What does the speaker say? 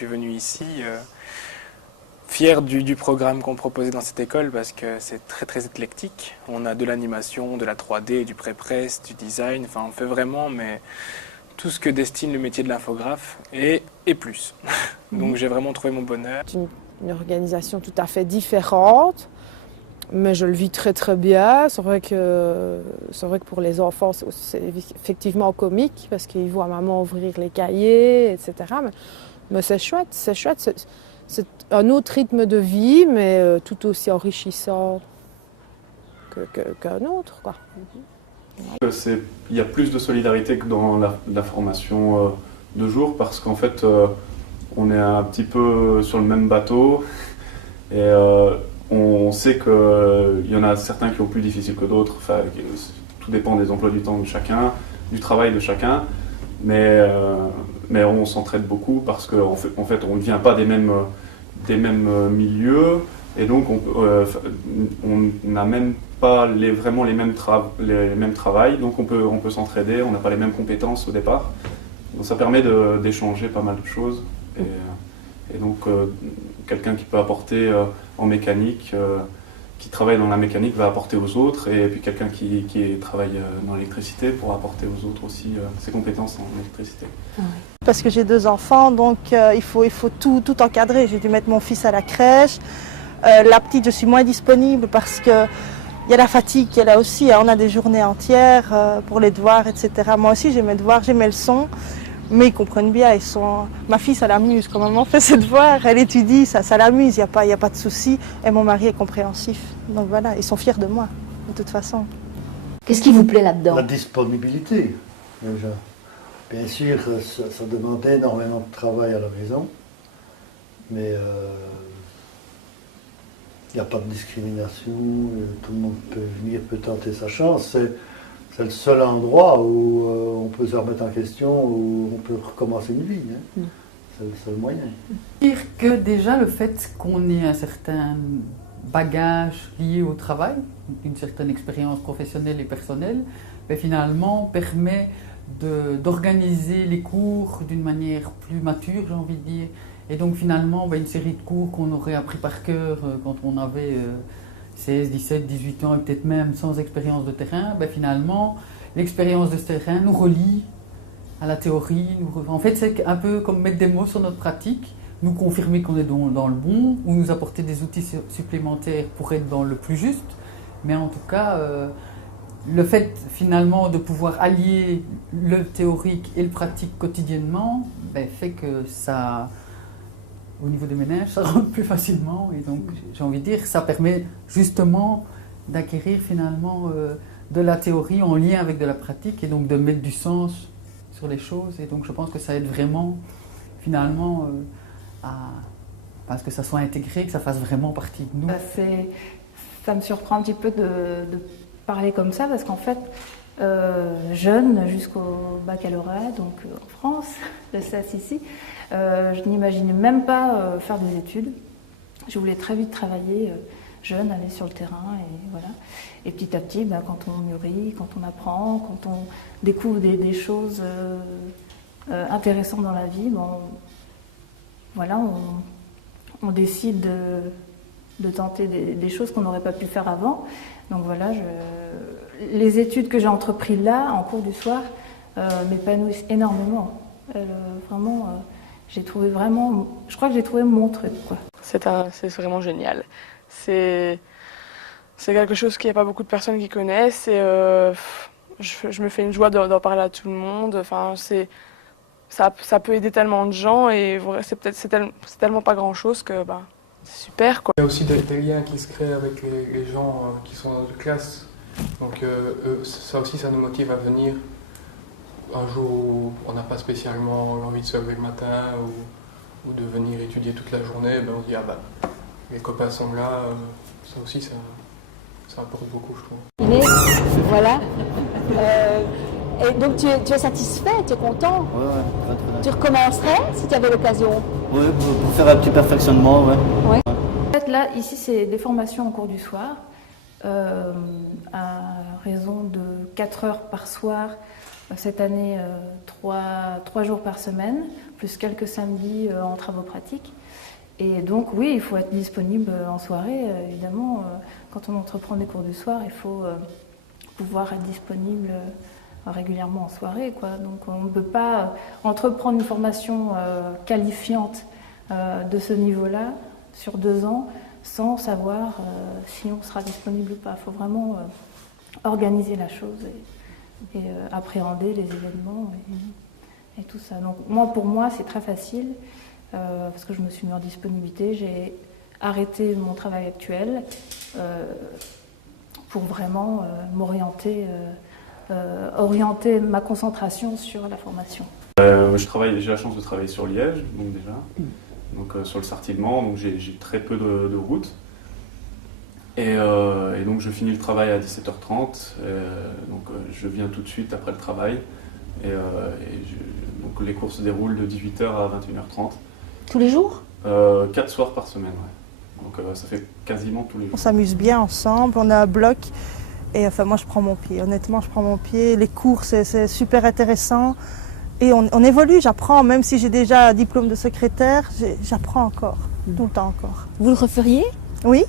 suis venu ici, fier du programme qu'on proposait dans cette école parce que c'est très très éclectique. On a de l'animation, de la 3D, du pré-presse, du design, enfin on fait vraiment mais tout ce que destine le métier de l'infographe et plus. Donc j'ai vraiment trouvé mon bonheur. C'est une organisation tout à fait différente, mais je le vis très très bien. C'est vrai que pour les enfants c'est effectivement comique parce qu'ils voient maman ouvrir les cahiers, etc. Mais c'est chouette, c'est un autre rythme de vie, mais tout aussi enrichissant qu'un autre, quoi. Il y a plus de solidarité que dans la formation de jour parce qu'en fait on est un petit peu sur le même bateau et on sait qu'il y en a certains qui ont plus difficile que d'autres, enfin, tout dépend des emplois du temps de chacun, du travail de chacun, mais on s'entraide beaucoup parce qu'en fait on ne vient pas des mêmes milieux et donc on n'a même pas vraiment les mêmes travails, donc on peut s'entraider, on n'a pas les mêmes compétences au départ. Donc ça permet d'échanger pas mal de choses. Et donc quelqu'un qui peut apporter en mécanique, qui travaille dans la mécanique va apporter aux autres, et puis quelqu'un qui travaille dans l'électricité pourra apporter aux autres aussi ses compétences en électricité. Parce que j'ai 2 enfants, donc il faut tout encadrer. J'ai dû mettre mon fils à la crèche. La petite, je suis moins disponible parce que il y a la fatigue qui est là aussi. On a des journées entières pour les devoirs, etc. Moi aussi, j'ai mes devoirs, j'ai mes leçons. Mais ils comprennent bien. Ma fille, ça l'amuse. Quand maman fait ses devoirs, elle étudie, ça l'amuse. Il n'y a pas de souci. Et mon mari est compréhensif. Donc voilà, ils sont fiers de moi, de toute façon. Qu'est-ce qui vous plaît là-dedans? La disponibilité, déjà. Bien sûr, ça demande énormément de travail à la maison. Mais il n'y a pas de discrimination, tout le monde peut venir, peut tenter sa chance. C'est le seul endroit où on peut se remettre en question, où on peut recommencer une vie. Hein. C'est le seul moyen. Dire que déjà le fait qu'on ait un certain bagage lié au travail, une certaine expérience professionnelle et personnelle, ben finalement permet d'organiser les cours d'une manière plus mature, j'ai envie de dire. Et donc finalement, une série de cours qu'on aurait appris par cœur quand on avait 16, 17, 18 ans et peut-être même sans expérience de terrain, finalement, l'expérience de ce terrain nous relie à la théorie. En fait, c'est un peu comme mettre des mots sur notre pratique, nous confirmer qu'on est dans le bon, ou nous apporter des outils supplémentaires pour être dans le plus juste. Mais en tout cas, le fait finalement de pouvoir allier le théorique et le pratique quotidiennement fait que ça... Au niveau des ménages, ça rentre plus facilement et donc j'ai envie de dire que ça permet justement d'acquérir finalement de la théorie en lien avec de la pratique et donc de mettre du sens sur les choses et donc je pense que ça aide vraiment finalement à ce que ça soit intégré, que ça fasse vraiment partie de nous. Ça me surprend un petit peu de parler comme ça parce qu'en fait jeune jusqu'au baccalauréat, donc en France, le CES ici, je n'imaginais même pas faire des études. Je voulais très vite travailler jeune, aller sur le terrain et voilà. Et petit à petit, quand on mûrit, quand on apprend, quand on découvre des choses intéressantes dans la vie, voilà, on décide de tenter des choses qu'on n'aurait pas pu faire avant. Donc voilà, les études que j'ai entreprises là, en cours du soir, m'épanouissent énormément. Vraiment, j'ai trouvé vraiment... Je crois que j'ai trouvé mon truc, quoi. C'est vraiment génial. C'est quelque chose qu'il n'y a pas beaucoup de personnes qui connaissent. Et je me fais une joie d'en parler à tout le monde. Enfin, ça peut aider tellement de gens et c'est tellement pas grand-chose que c'est super, quoi. Il y a aussi des liens qui se créent avec les gens qui sont dans notre classe. Donc ça aussi, ça nous motive à venir. Un jour où on n'a pas spécialement l'envie de se lever le matin ou de venir étudier toute la journée, on se dit les copains sont là, ça aussi ça apporte beaucoup, je trouve. Voilà. Et donc tu es satisfait, tu es content? Ouais, très. Tu recommencerais si tu avais l'occasion? Oui, pour faire un petit perfectionnement, ouais. En fait, là, ici, c'est des formations en cours du soir, à raison de 4 heures par soir. Cette année, 3 jours par semaine, plus quelques samedis en travaux pratiques. Et donc oui, il faut être disponible en soirée, évidemment. Quand on entreprend des cours du soir, il faut pouvoir être disponible régulièrement en soirée, quoi. Donc on ne peut pas entreprendre une formation qualifiante de ce niveau-là sur 2 ans sans savoir si on sera disponible ou pas. Il faut vraiment organiser la chose et appréhender les événements et tout ça. Donc pour moi, c'est très facile parce que je me suis mis en disponibilité. J'ai arrêté mon travail actuel pour vraiment m'orienter, orienter ma concentration sur la formation. J'ai la chance de travailler sur Liège, donc déjà, donc sur le Sarthinement, donc j'ai très peu de route. Et donc je finis le travail à 17h30, donc je viens tout de suite après le travail. Donc les cours se déroulent de 18h à 21h30. Tous les jours 4 soirs par semaine, ouais. Donc ça fait quasiment tous les jours. On s'amuse bien ensemble, on a un bloc. Et enfin, moi, je prends mon pied. Honnêtement, je prends mon pied. Les cours, c'est super intéressant. Et on évolue, j'apprends. Même si j'ai déjà un diplôme de secrétaire, j'apprends encore, tout le temps encore. Vous le referiez ? Oui.